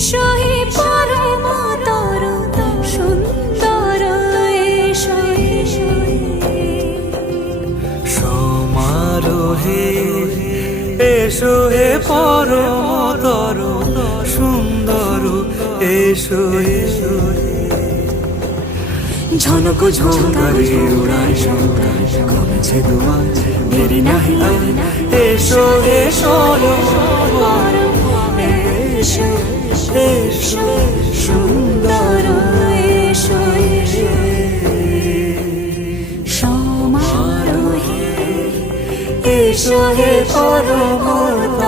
এসো হে পরমতর সুন্দর এসো এসো সমারোহে এসো হে পরমতর সুন্দর এসো এসো ঝনক ঝঙ্কারে উড়ায় শঙ্কা কমেছে দুয়ার দেরি নাহি এসো এসো এসো এসো সুন্দর এসো এসো সমারোহে এসো হে পরমতর